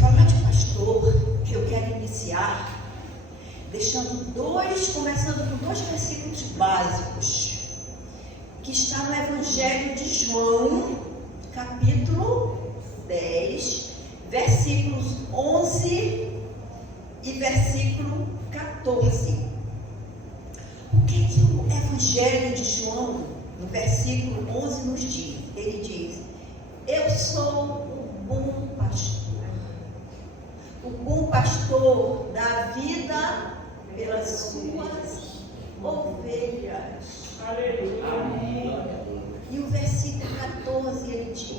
falar de pastor, eu quero iniciar começando com 2 versículos básicos, que está no Evangelho de João, capítulo 10, versículos 11 e versículo 14. O que o Evangelho de João, no versículo 11, nos diz? Ele diz: eu sou o bom pastor. O bom pastor dá vida pelas suas ovelhas. Aleluia. Amém. E o versículo 14 ele diz: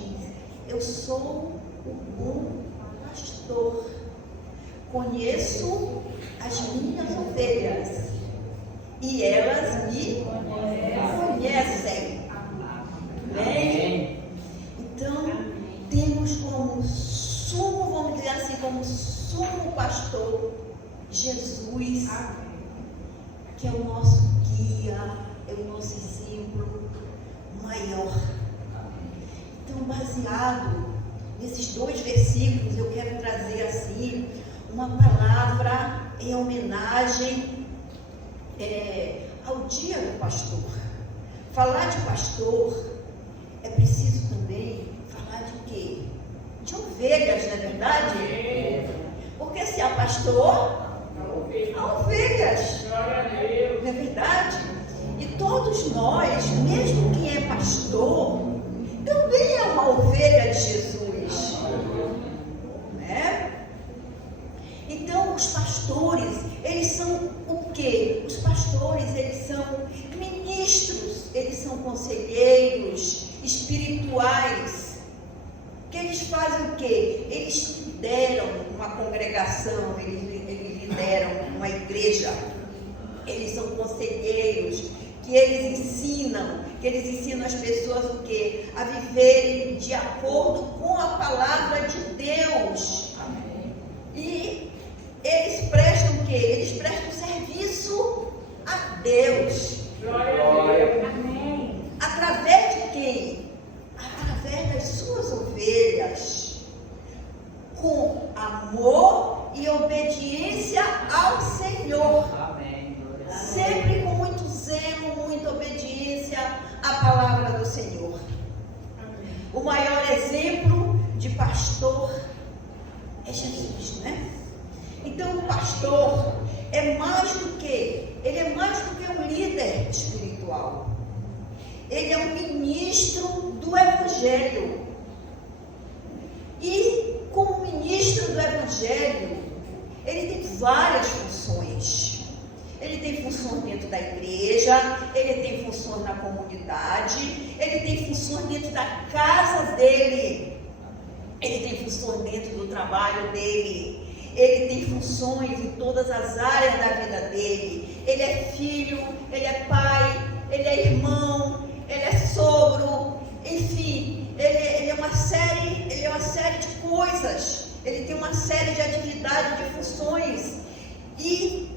eu sou o bom pastor. Conheço as minhas ovelhas e elas me conhecem. Amém? Então, temos como sumo, vamos dizer assim, como sumo pastor, Jesus, que é o nosso guia, é o nosso exemplo maior. Então, baseado nesses 2 versículos, eu quero trazer assim uma palavra em homenagem ao dia do pastor. Falar de pastor é preciso também falar de quê? De ovelhas, não é verdade? Porque se há pastor, há ovelhas, não é verdade? E todos nós, mesmo quem é pastor, também é uma ovelha de Jesus, né? Então, os pastores, eles são o quê? Os pastores, eles são ministros, eles são conselheiros espirituais, que eles fazem o quê? Eles lideram uma congregação, eles lideram uma igreja, eles são conselheiros, que eles ensinam as pessoas o quê? A viverem de acordo com a palavra de Deus. Amém. E eles prestam o quê? Eles prestam serviço a Deus. Glória. Amém. Através de quem? Através das suas ovelhas, com amor e obediência ao Senhor. Amém. Sempre com muito zelo, muita obediência à palavra do Senhor. Amém. O maior exemplo de pastor é Jesus, né? Então o pastor é mais do que, ele é mais do que um líder espiritual. Ele é um ministro do Evangelho. E como ministro do Evangelho, ele tem várias funções. Ele tem funções dentro da igreja, ele tem funções na comunidade, ele tem funções dentro da casa dele, ele tem funções dentro do trabalho dele. Ele tem funções em todas as áreas da vida dele. Ele é filho, ele é pai, ele é irmão, ele é sogro, enfim, ele é uma série de coisas. Ele tem uma série de atividades, de funções. E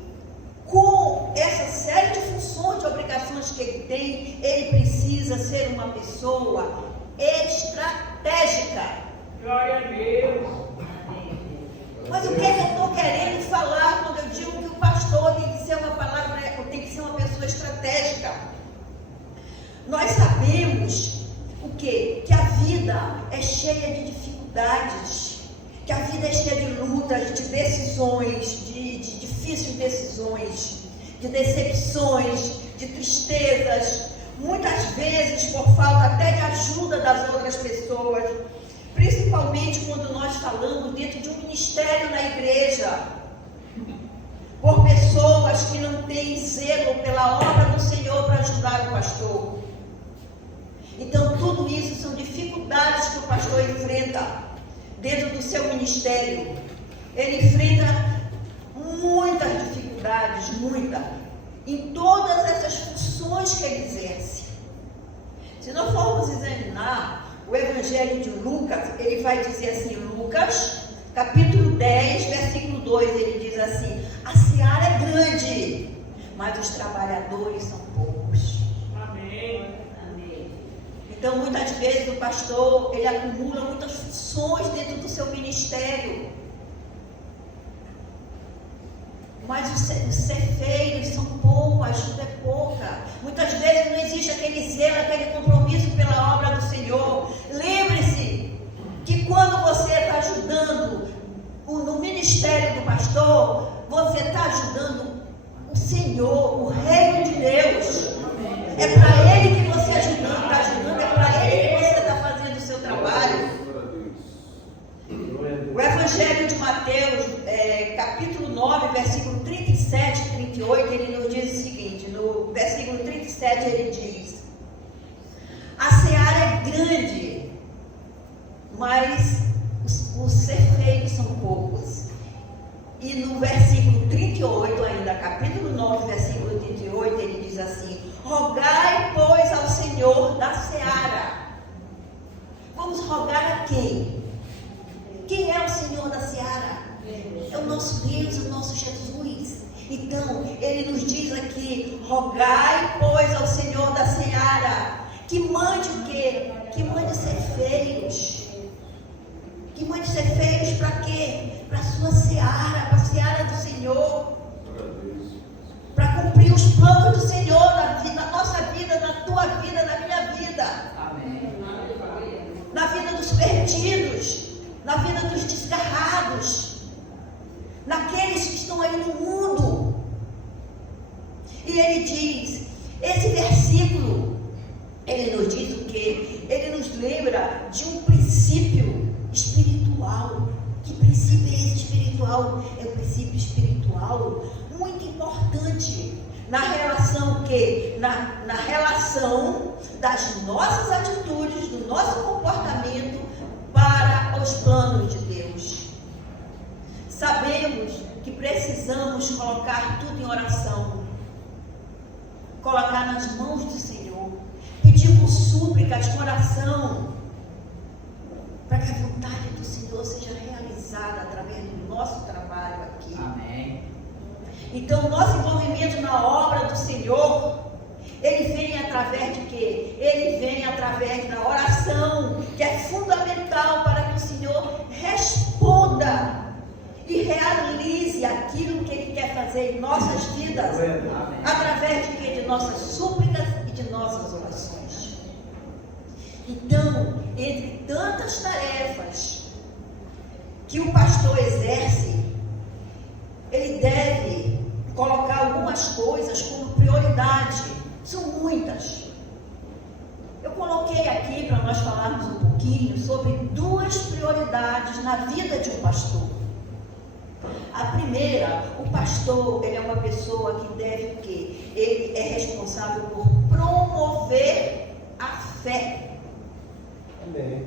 com essa série de funções, de obrigações que ele tem, ele precisa ser uma pessoa estratégica. Glória a Deus. Mas o que é que eu estou querendo falar quando eu digo que o pastor tem que ser tem que ser uma pessoa estratégica? Nós sabemos o quê? Que a vida é cheia de dificuldades, que a vida é cheia de lutas, de decisões, de difíceis decisões, de decepções, de tristezas, muitas vezes por falta até de ajuda das outras pessoas. Principalmente quando nós falamos dentro de um ministério na igreja, por pessoas que não têm zelo pela obra do Senhor para ajudar o pastor. Então tudo isso são dificuldades que o pastor enfrenta dentro do seu ministério. Ele enfrenta muitas dificuldades, em todas essas funções que ele exerce. Se nós formos examinar o Evangelho de Lucas, ele vai dizer assim, Lucas, capítulo 10, versículo 2, ele diz assim: a seara é grande, mas os trabalhadores são poucos. Amém. Amém. Então, muitas vezes o pastor, ele acumula muitas funções dentro do seu ministério. Mas os cefeiros são poucos, a ajuda é pouca. Muitas vezes não existe aquele zelo, aquele compromisso pela obra do Senhor. Lembre-se que quando você está ajudando no ministério do pastor, você está ajudando o Senhor, o reino de Deus. É para Ele que você está ajudando, é para Ele que você está fazendo o seu trabalho. O Evangelho de Mateus, capítulo 9, versículo 37 e 38, ele nos diz o seguinte, no versículo 37 ele diz: a seara é grande, mas os cefeiros são poucos. E no versículo 38 ainda, capítulo 9, versículo 38, ele diz assim: rogai, pois, ao Senhor da seara. Vamos rogar a quem? Quem é o Senhor da seara? É o nosso Deus, o nosso Jesus. Então, ele nos diz aqui: rogai, pois, ao Senhor da seara, que mande o quê? Que mande cefeiros. Que mande cefeiros para quê? Para a sua seara, para a seara do Senhor. Para cumprir os planos do Senhor na nossa vida, na tua vida, na minha vida. Amém. Na vida dos perdidos, na vida dos desgarrados, naqueles que estão aí no mundo. E ele diz, esse versículo, ele nos diz o quê? Ele nos lembra de um princípio espiritual. Que princípio é esse espiritual? É um princípio espiritual muito importante na relação que? Na relação das nossas atitudes, do nosso comportamento para os planos de Deus. Sabemos que precisamos colocar tudo em oração, colocar nas mãos do Senhor, pedir com súplicas, com oração, para que a vontade do Senhor seja realizada através do nosso trabalho aqui. Amém. Então, o nosso envolvimento na obra do Senhor, ele vem através de quê? Ele vem através da oração, que é fundamental para que o Senhor responda e realize aquilo que Ele quer fazer em nossas vidas. Amém. Através de quê? De nossas súplicas e de nossas orações. Então, entre tantas tarefas que o pastor exerce, ele deve colocar algumas coisas como prioridade. São muitas. Eu coloquei aqui para nós falarmos um pouquinho sobre duas prioridades na vida de um pastor. A primeira, o pastor, ele é uma pessoa que deve o quê? Ele é responsável por promover a fé. Amém.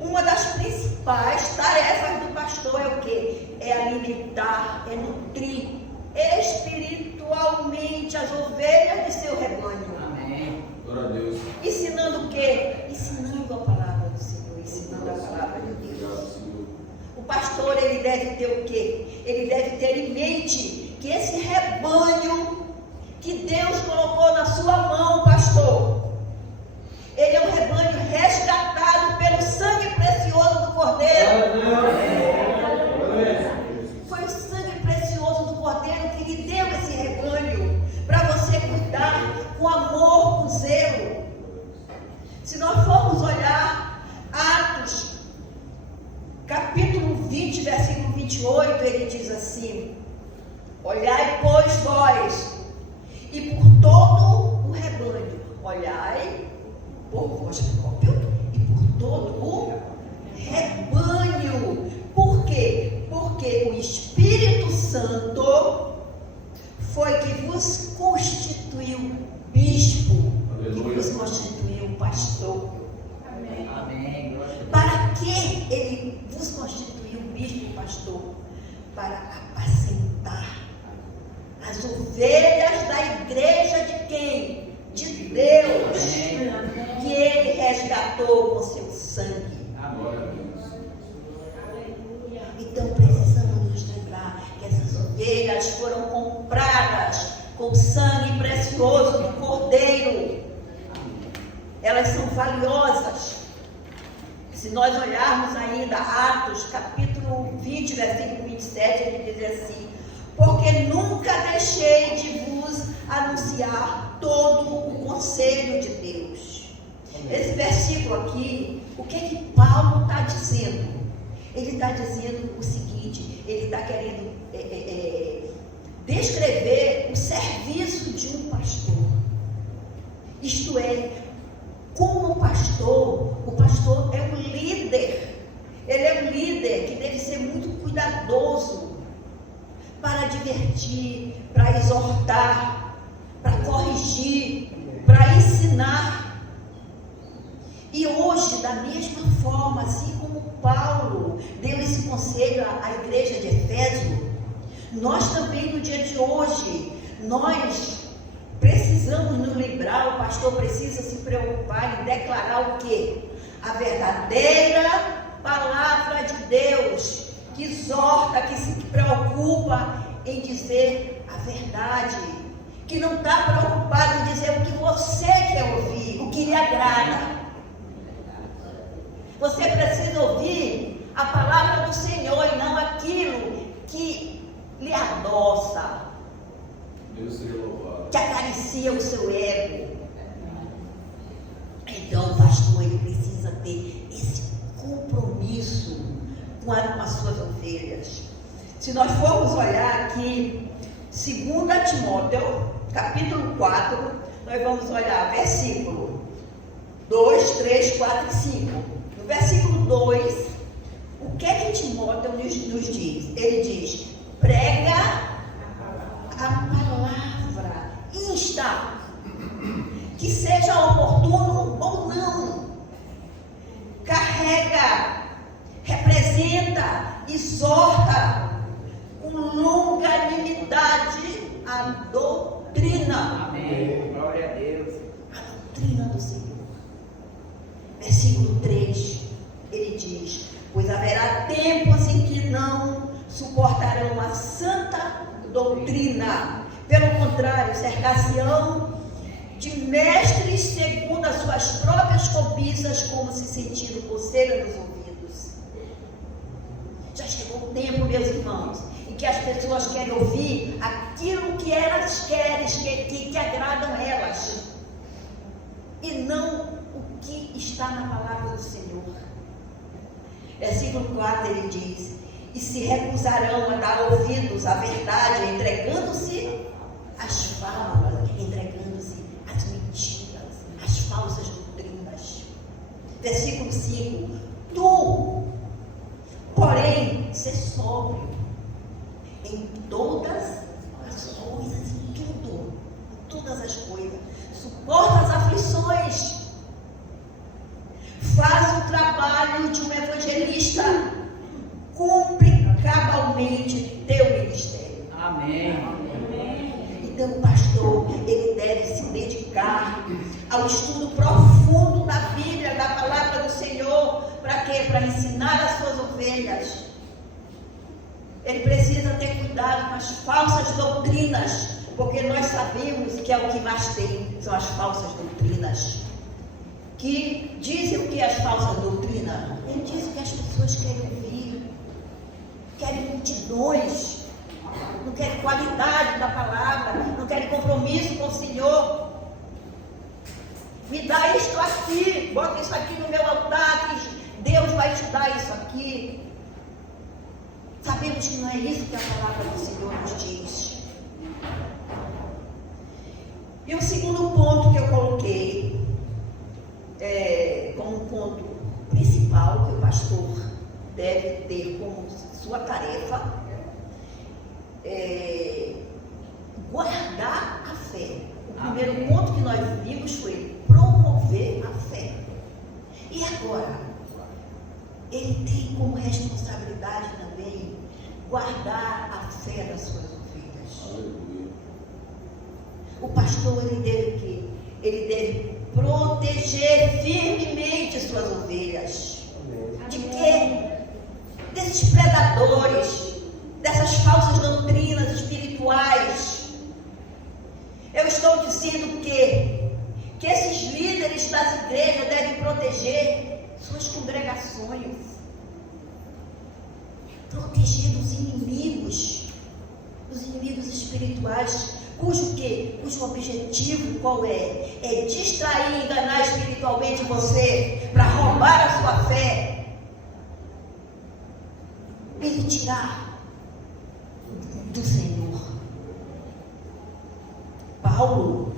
Uma das principais tarefas do pastor é o quê? É alimentar, é nutrir espiritualmente as ovelhas de seu rebanho. Amém. Glória a Deus. Ensinando o quê? Ensinando a palavra do Senhor, ensinando a palavra de Deus. O pastor, ele deve ter o quê? Ele deve ter em mente que esse rebanho que Deus colocou na sua mão, pastor, ele é um rebanho resgatado pelo sangue precioso do Cordeiro. Foi o sangue precioso do Cordeiro que lhe deu esse rebanho para você cuidar com amor, com zelo. Se nós formos olhar Atos, capítulo 20, versículo 28, ele diz assim: olhai, pois, vós, e por todo o rebanho, olhai por vós próprio e por todo o rebanho. Por quê? Porque o Espírito Santo foi que vos constituiu bispo, que vos constituiu pastor. Amém. Amém. Para que ele vos constituiu bispo e pastor? Para apacentar as ovelhas da igreja de quem? De Deus. Amém. Que ele resgatou com seu sangue. Amém. Então precisamos nos lembrar que essas ovelhas foram compradas com o sangue precioso do Cordeiro. elas são valiosas. Se nós olharmos ainda Atos, capítulo 20, versículo 27, ele diz assim: porque nunca deixei de vos anunciar todo o conselho de Deus. Esse versículo aqui, o que Paulo está dizendo? Ele está dizendo o seguinte: ele está querendo descrever o serviço de um pastor. Isto é, como pastor, o pastor é um líder. Ele é um líder que deve ser muito cuidadoso para advertir, para exortar, para corrigir, para ensinar. E hoje, da mesma forma, assim como Paulo deu esse conselho à igreja de Efésio, nós também no dia de hoje, nós precisamos nos lembrar, o pastor precisa se preocupar em declarar o quê? A verdadeira palavra de Deus, que exorta, que se preocupa em dizer a verdade, que não está preocupado em dizer o que você quer ouvir, o que lhe agrada. Você precisa ouvir a palavra do Senhor e não aquilo que lhe adoça, que acaricia o seu ego. Então o pastor, ele precisa ter esse compromisso com as suas ovelhas. Se nós formos olhar aqui 2 Timóteo, capítulo 4, nós vamos olhar versículo 2, 3, 4 e 5. No versículo 2, o que é que Timóteo nos diz? Ele diz: prega a palavra, insta, que seja oportuno ou não, carrega, representa, exorta com longanimidade a doutrina. Amém. Glória a Deus. A doutrina do Senhor. Versículo 3, ele diz: pois haverá tempos em que não suportarão a santa doutrina. Pelo contrário, cercar-se-ão de mestres segundo as suas próprias cobiças, como se sentindo coceira nos ouvidos. Já chegou o tempo, meus irmãos, em que as pessoas querem ouvir aquilo que elas querem, que agradam elas, e não o que está na palavra do Senhor. Versículo 4, ele diz: e se recusarão a dar ouvidos à verdade, entregando-se às fábulas, entregando-se às mentiras, às falsas doutrinas. Versículo 5: tu, porém, ser sóbrio em todas as coisas, em tudo, em todas as coisas, suporta as aflições, faz o trabalho de um evangelista, cumpre cabalmente teu ministério. Amém. Então o pastor, ele deve se dedicar ao estudo profundo da Bíblia, da palavra do Senhor. Para quê? Para ensinar as suas ovelhas. Ele precisa ter cuidado com as falsas doutrinas, porque nós sabemos que é o que mais tem, são as falsas doutrinas. Que dizem o que as falsas doutrinas? Ele diz o que as pessoas querem ouvir, querem multidões, não querem qualidade da palavra, não querem compromisso com o Senhor. Me dá isto aqui, bota isso aqui no meu altar, que Deus vai te dar isso aqui. Sabemos que não é isso que a palavra do Senhor nos diz. E o segundo ponto que eu coloquei, como um ponto principal que o pastor deve ter como sua tarefa, guardar a fé. O primeiro ponto que nós vimos foi promover a fé. E agora, ele tem como responsabilidade também guardar a fé das suas ovelhas. O pastor, ele deve o quê? Ele deve proteger firmemente suas ovelhas. De quê? Desses predadores, dessas falsas doutrinas espirituais. Eu estou dizendo que esses líderes das igrejas devem proteger suas congregações, proteger dos inimigos espirituais, cujo objetivo qual é? É distrair, enganar espiritualmente você, para roubar a sua fé e lhe tirar do Senhor. Paulo,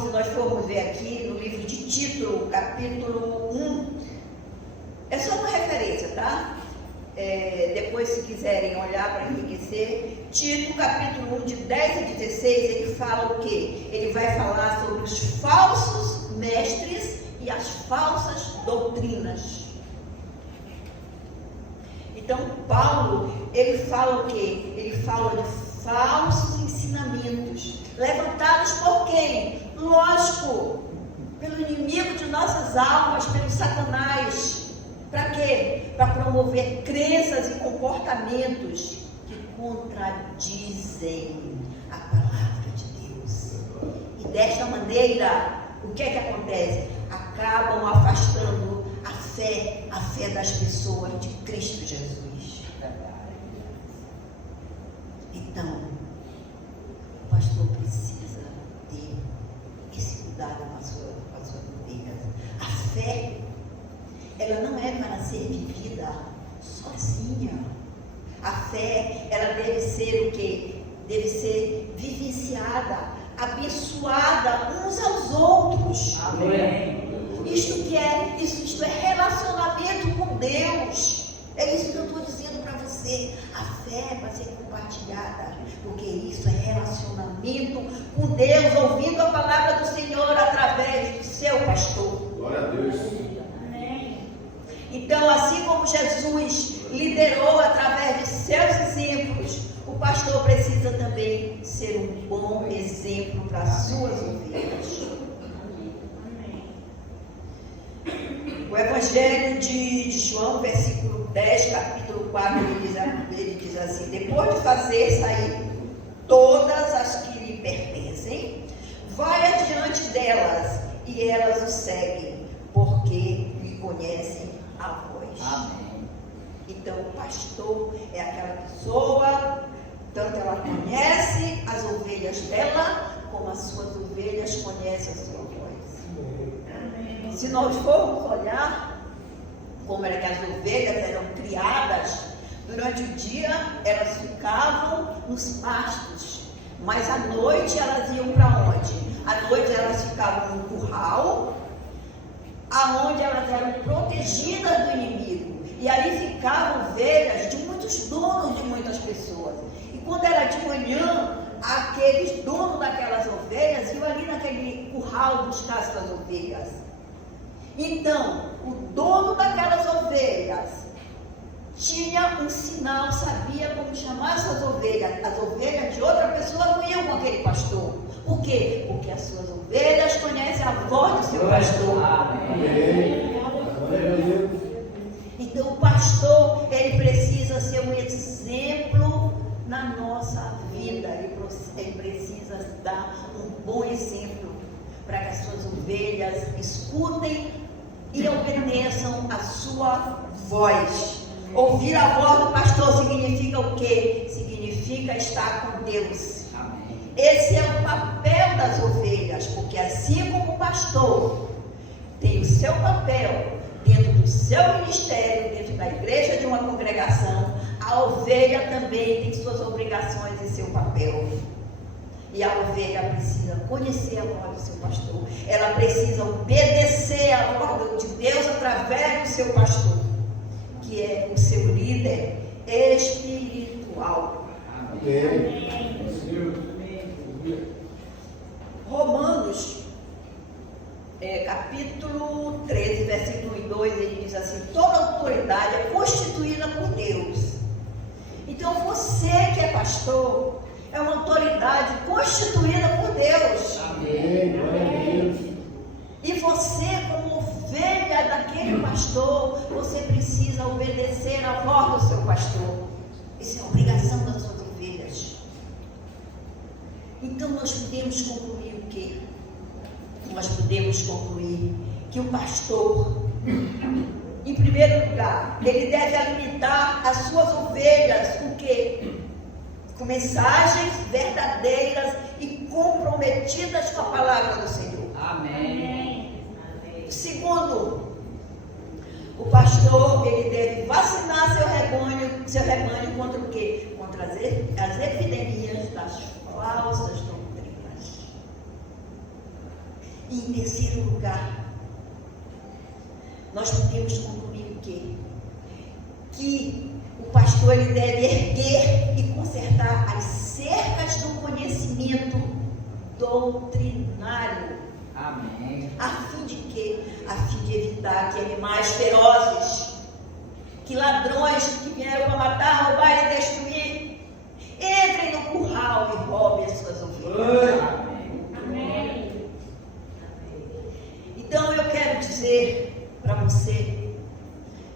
se nós formos ver aqui no livro de Tito, capítulo 1, é só uma referência, tá? Depois, se quiserem olhar para enriquecer, Tito, capítulo 1, de 10 a 16, ele fala o quê? Ele vai falar sobre os falsos mestres e as falsas doutrinas. Então, Paulo, ele fala o quê? Ele fala de falsos ensinamentos, levantados por quem? Lógico, pelo inimigo de nossas almas, pelo Satanás. Para quê? Para promover crenças e comportamentos que contradizem a palavra de Deus. E desta maneira, o que é que acontece? Acabam afastando a fé das pessoas de Cristo Jesus. Então, o pastor precisa ter esse cuidado com as suas ovelhas. A fé, ela não é para ser vivida sozinha. A fé, ela deve ser o quê? Deve ser vivenciada, abençoada uns aos outros. Amém. Isto é relacionamento com Deus. É isso que eu estou dizendo para você. A fé vai ser compartilhada, porque isso é relacionamento com Deus, ouvindo a palavra do Senhor através do seu pastor. Glória a Deus. Então, assim como Jesus liderou através de seus exemplos, o pastor precisa também ser um bom exemplo para as suas ovelhas. O Evangelho de João, versículo 10, capítulo 4, ele diz assim: depois de fazer sair todas as que lhe pertencem, vai adiante delas, e elas o seguem, porque lhe conhecem a voz. Amém. Então, o pastor é aquela pessoa, tanto ela conhece as ovelhas dela, como as suas ovelhas conhecem a sua voz. Se nós formos olhar como era que as ovelhas eram criadas, durante o dia elas ficavam nos pastos, mas à noite elas iam para onde? À noite elas ficavam no curral, aonde elas eram protegidas do inimigo, e ali ficavam ovelhas de muitos donos, de muitas pessoas. E quando era de manhã, aqueles donos daquelas ovelhas iam ali naquele curral buscar suas ovelhas. Então, o dono daquelas ovelhas tinha um sinal, sabia como chamar suas ovelhas. As ovelhas de outra pessoa não iam com aquele pastor. Por quê? Porque as suas ovelhas conhecem a voz do seu pastor. Amém. Então, o pastor, ele precisa ser um exemplo na nossa vida. Ele precisa dar um bom exemplo para que as suas ovelhas escutem e obedeçam a sua voz. Ouvir a voz do pastor significa o quê? Significa estar com Deus. Amém. Esse é o papel das ovelhas, porque assim como o pastor tem o seu papel dentro do seu ministério, dentro da igreja de uma congregação, a ovelha também tem suas obrigações e seu papel. E a ovelha precisa conhecer a voz do seu pastor. Ela precisa obedecer a voz de Deus através do seu pastor, que é o seu líder espiritual. Amém. Romanos, capítulo 13, versículo 1 e 2, ele diz assim: toda autoridade é constituída por Deus. Então você que é pastor, é uma autoridade constituída por Deus. Amém. Glória a Deus. E você, como ovelha daquele pastor, você precisa obedecer a voz do seu pastor. Isso é obrigação das suas ovelhas. Então nós podemos concluir o quê? nós podemos concluir que o pastor, em primeiro lugar, ele deve alimentar as suas ovelhas com quê? Com mensagens verdadeiras e comprometidas com a palavra do Senhor. Amém. Segundo, o pastor, ele deve vacinar seu rebanho contra o quê? Contra as epidemias das falsas doutrinas. E em terceiro lugar, nós podemos concluir o quê? Que o pastor, ele deve erguer e consertar as cercas do conhecimento doutrinário. Amém. A fim de quê? A fim de evitar que animais ferozes, que ladrões que vieram para matar, roubar e destruir, entrem no curral e roubem as suas ovelhas. Amém. Então eu quero dizer para você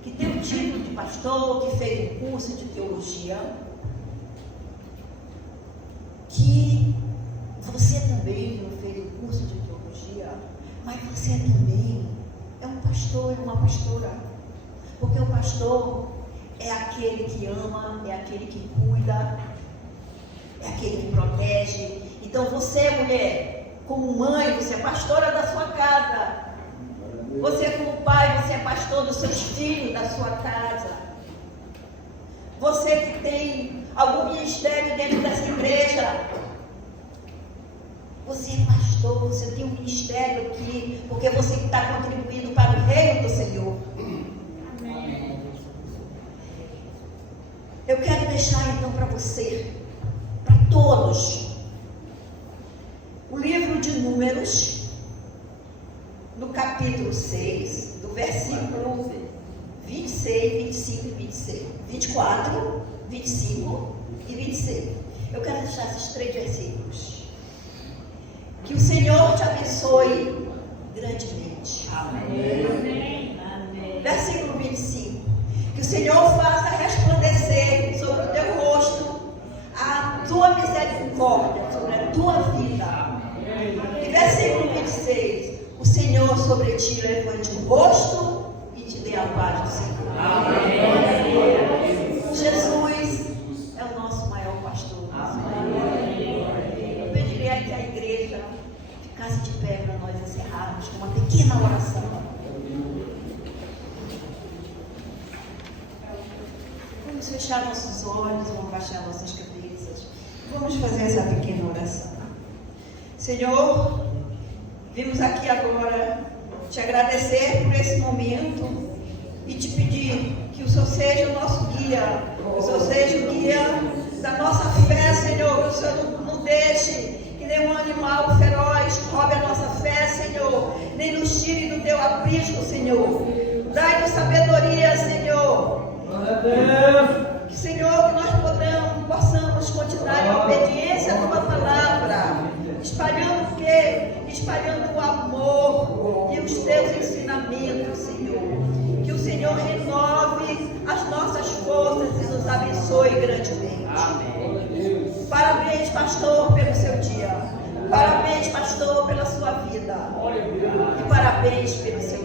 que tem um título de pastor, que fez um curso de teologia, que você também não fez um curso de teologia, mas você também é um pastor, é uma pastora. Porque o pastor é aquele que ama, é aquele que cuida, é aquele que protege. Então você, mulher, como mãe, você é pastora da sua casa. Você, como pai, você é pastor dos seus filhos, da sua casa. Você que tem algum ministério dentro dessa igreja, você é pastor, você tem um ministério aqui, porque você está contribuindo para o reino do Senhor. Amém. Eu quero deixar então para você, para todos, o livro de Números, no capítulo 6, do versículo 26, 25 e 26, 24, 25 e 26. Eu quero deixar esses 3 versículos. Que o Senhor te abençoe grandemente. Amém. Versículo 25. Que o Senhor faça resplandecer sobre o teu rosto a tua misericórdia, sobre a tua vida. E versículo 26. O Senhor sobre ti levante o rosto e te dê a paz do Senhor. Amém. Jesus é o nosso maior pastor. Eu pediria que a igreja ficasse de pé para nós encerrarmos com uma pequena oração. Vamos fechar nossos olhos, vamos baixar nossas cabeças. Vamos fazer essa pequena oração. Senhor, vimos aqui agora te agradecer por esse momento e te pedir que o Senhor seja o nosso guia, que o Senhor seja o guia da nossa fé, Senhor, que o Senhor não deixe que nenhum animal feroz roube a nossa fé, Senhor, nem nos tire do teu aprisco, Senhor. Dai-nos sabedoria, Senhor. Que, Senhor, que nós possamos continuar em obediência à tua palavra, espalhando o quê? Espalhando o amor e os teus ensinamentos, Senhor. Que o Senhor renove as nossas forças e nos abençoe grandemente. Amém. Parabéns, pastor, pelo seu dia. Parabéns, pastor, pela sua vida. E parabéns pelo seu